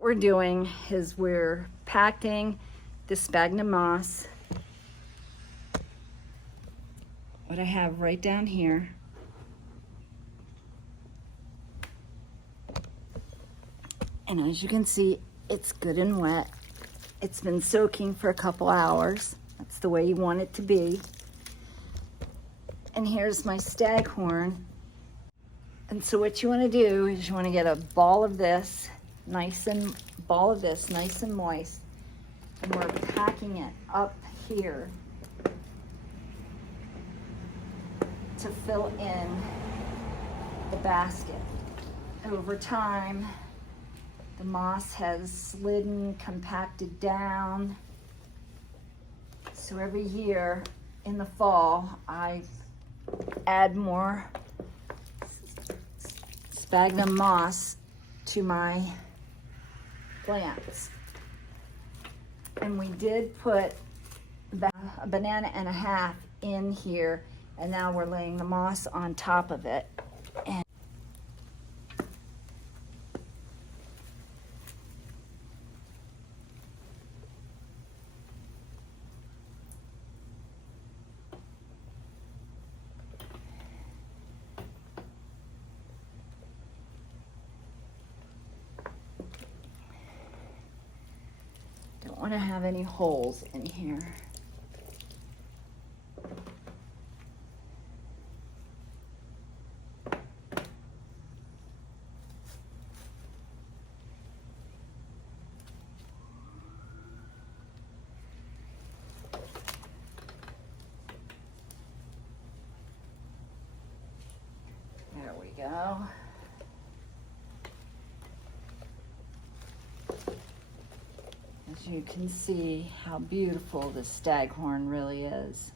we're doing is we're packing the sphagnum moss. What I have right down here. And as you can see, it's good and wet. It's been soaking for a couple hours. That's the way you want it to be. And here's my staghorn. And so what you want to do is you want to get a ball of this, nice and moist. And we're packing it up here to fill in the basket. Over time, the moss has slidden, compacted down. So every year in the fall, I add more sphagnum moss to my plants. And we did put a banana and a half in here, and now we're laying the moss on top of it. And don't want to have any holes in here. There we go. As you can see how beautiful this staghorn really is.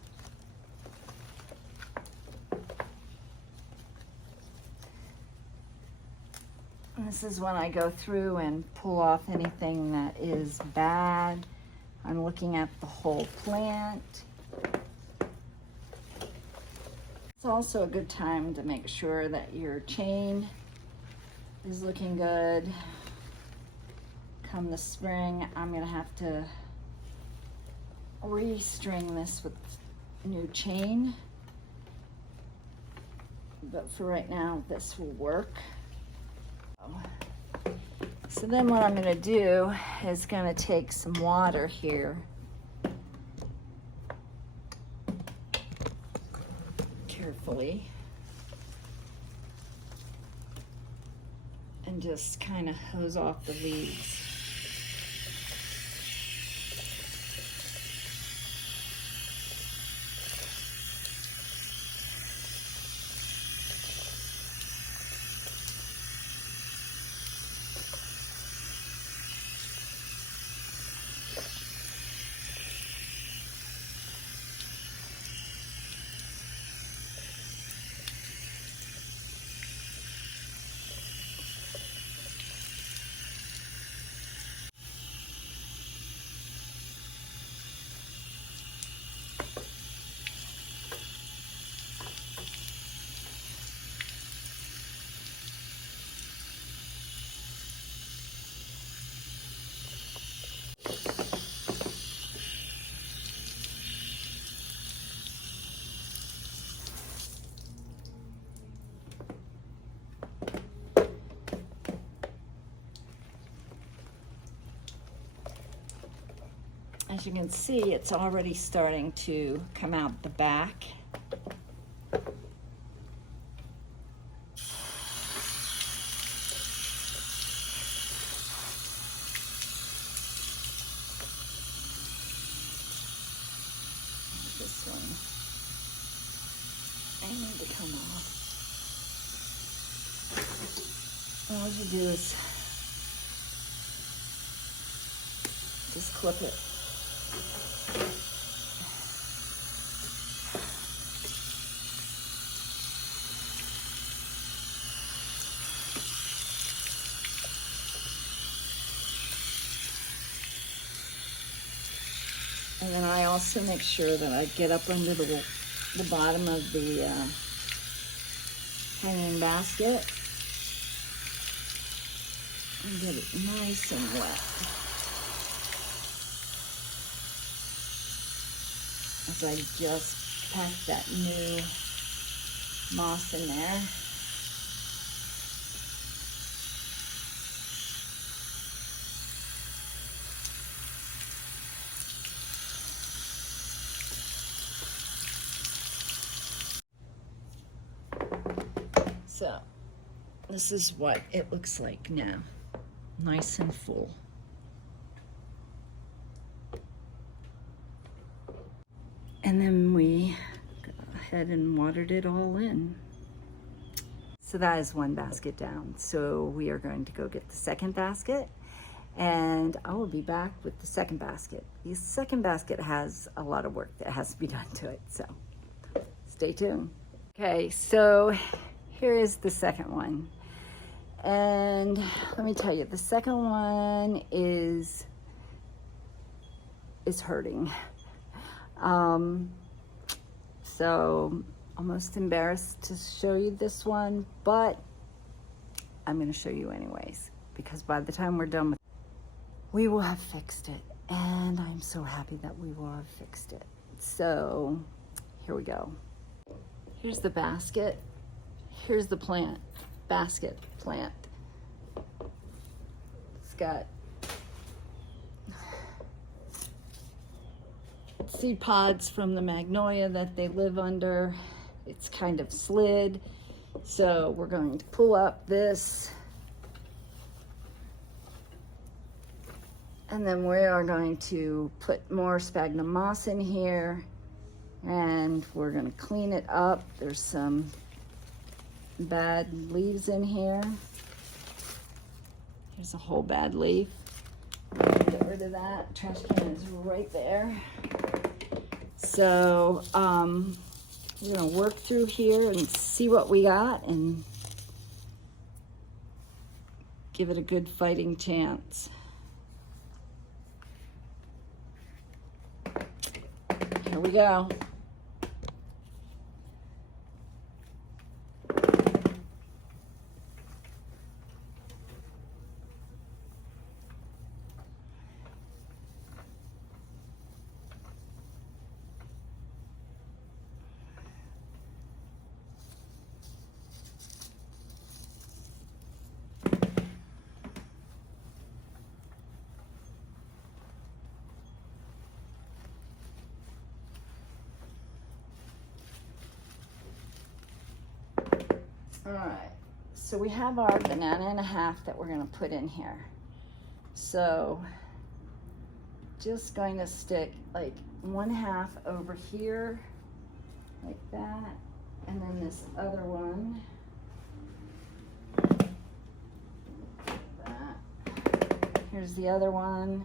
And this is when I go through and pull off anything that is bad. I'm looking at the whole plant. It's also a good time to make sure that your chain is looking good. Come the spring, I'm gonna have to restring this with new chain. But for right now, this will work. So then what I'm gonna do is gonna take some water here. Carefully. And just kind of hose off the leaves. As you can see, it's already starting to come out the back. This one, I need to come off. And all you do is just clip it. And then I also make sure that I get up under the bottom of the hanging basket and get it nice and wet. As I just pack that new moss in there. So this is what it looks like now, nice and full. And then we go ahead and watered it all in. So that is one basket down. So we are going to go get the second basket, and I will be back with the second basket. The second basket has a lot of work that has to be done to it, so stay tuned. Okay, so here is the second one. And let me tell you, the second one is hurting. So almost embarrassed to show you this one, but I'm going to show you anyways, because by the time we're done with it, we will have fixed it. And I'm so happy that we will have fixed it. So here we go. Here's the basket. Here's the plant, basket plant. It's got seed pods from the magnolia that they live under. It's kind of slid. So we're going to pull up this. And then we are going to put more sphagnum moss in here. And we're going to clean it up. There's some bad leaves in here. Here's a whole bad leaf. Get rid of that. Trash can is right there. So we're gonna work through here and see what we got and give it a good fighting chance. Here we go. All right, so we have our banana and a half that we're gonna put in here. So just going to stick like 1/2 over here, like that, and then this other one, like that. Here's the other one.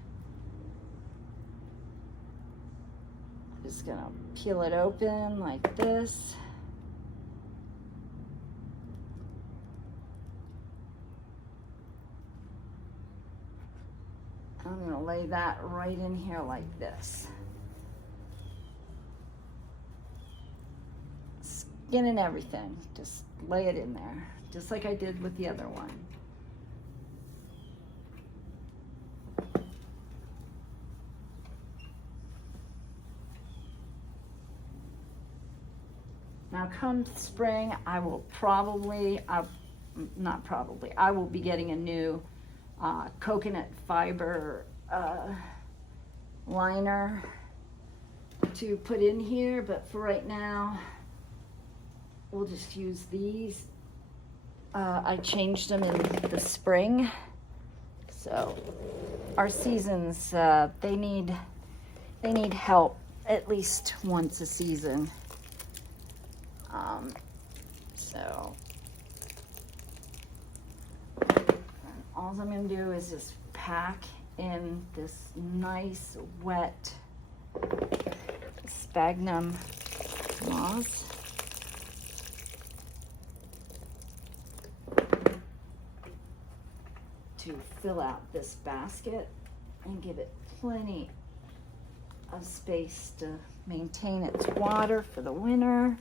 Just gonna peel it open like this. I'm going to lay that right in here like this. Skin and everything. Just lay it in there, just like I did with the other one. Now come spring, I will be getting a new coconut fiber liner to put in here, but for right now we'll just use these. I changed them in the spring, so our seasons they need help at least once a season. So all I'm going to do is just pack in this nice wet sphagnum moss. To fill out this basket and give it plenty of space to maintain its water for the winter.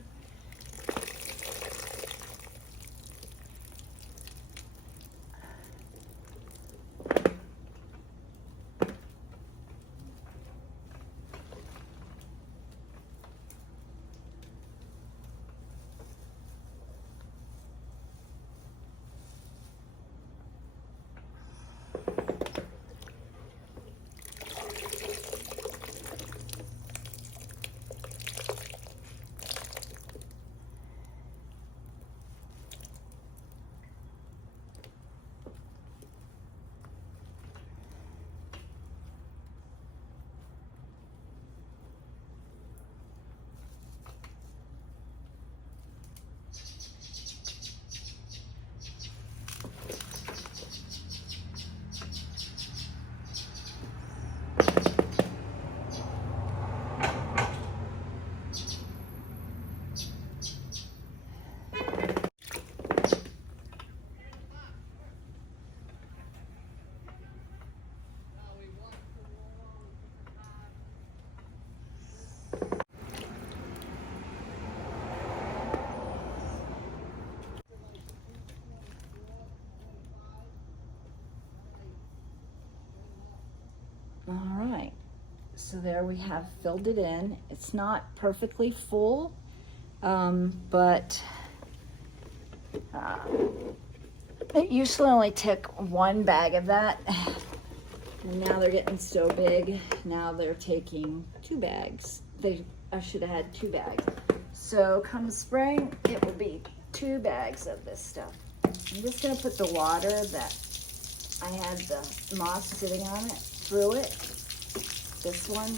So there we have filled it in. It's not perfectly full, but it usually only took one bag of that. And now they're getting so big. Now they're taking 2 bags. I should have had 2 bags. So come spring, it will be 2 bags of this stuff. I'm just gonna put the water that I had the moss sitting on it through it. This one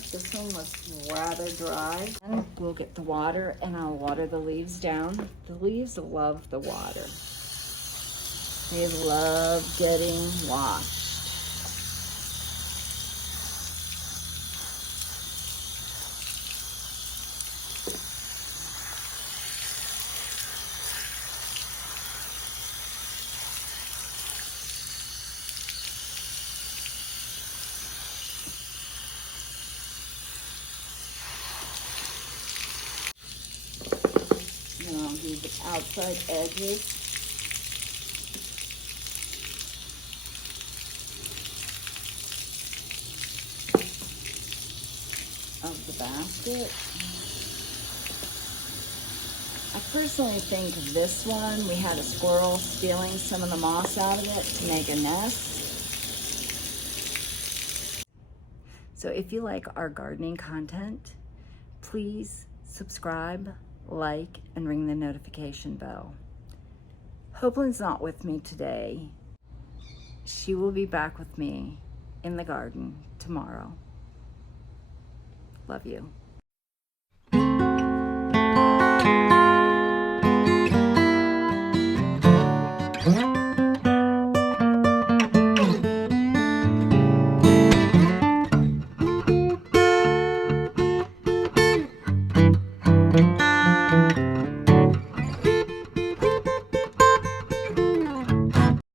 was rather dry. And we'll get the water and I'll water the leaves down. The leaves love the water. They love getting washed. And I'll do the outside edges. Of the basket. I personally think this one, we had a squirrel stealing some of the moss out of it to make a nest. So if you like our gardening content, please subscribe, like, and ring the notification bell. Hopeland's not with me today. She will be back with me in the garden tomorrow. Love you.